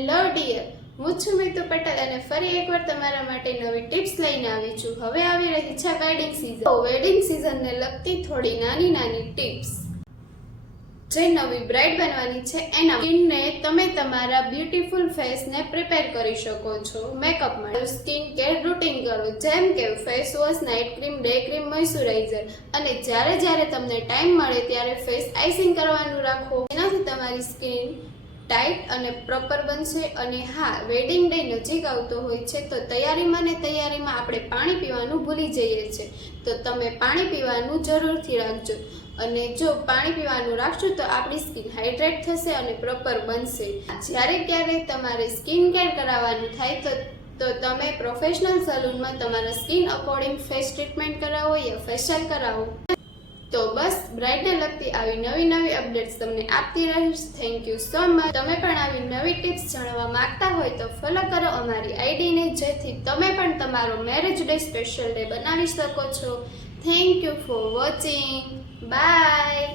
Hello dear, હું છું મિતુ પટેલ અને ફરી એકવાર તમારા માટે નવી ટિપ્સ લઈને આવી છું. હવે આવી રહી છે વેડિંગ સીઝન. તો વેડિંગ સીઝનને લગતી થોડી નાની ટિપ્સ. જે નવી બ્રાઇડ બનવાની છે એના સ્કિનને તમે તમારા બ્યુટીફુલ ફેસને પ્રિપેર કરી શકો છો. મેકઅપ માટે સ્કિન કેર રૂટીન કરો, જેમ કે face wash, night cream, day cream, moisturiser. અને જ્યારે તમને ટાઈમ મળે ત્યારે ફેસ આઇસિંગ કરવાનું રાખો. એનાથી તમારી સ્કિન ટાઈટ અને પ્રોપર બનશે. અને હા, વેડિંગ ડે નજીક આવતો હોય છે તો તૈયારીમાં આપણે પાણી પીવાનું ભૂલી જઈએ છીએ. તો તમે પાણી પીવાનું જરૂરથી રાખજો. અને જો પાણી પીવાનું રાખશો તો આપણી સ્કિન હાઇડ્રેટ થશે અને પ્રોપર બનશે. જ્યારે ક્યારે તમારે સ્કિન કેર કરાવવાનું થાય તો તમે પ્રોફેશનલ સલૂનમાં તમારા સ્કિન અકોર્ડિંગ ફેસ ટ્રીટમેન્ટ કરાવો યા ફેશિયલ કરાવો. તો બસ, બ્રાઇડને લગતી આવી નવી અપડેટ્સ તમને આપતી રહીશ. Thank you so much. તમે પણ આવી નવી ટિપ્સ જાણવા માંગતા હોય તો ફોલો કરો અમારી આઈડીને, જેથી તમે પણ તમારો મેરેજ ડે સ્પેશિયલ ડે બનાવી શકો છો. Thank you for watching. By.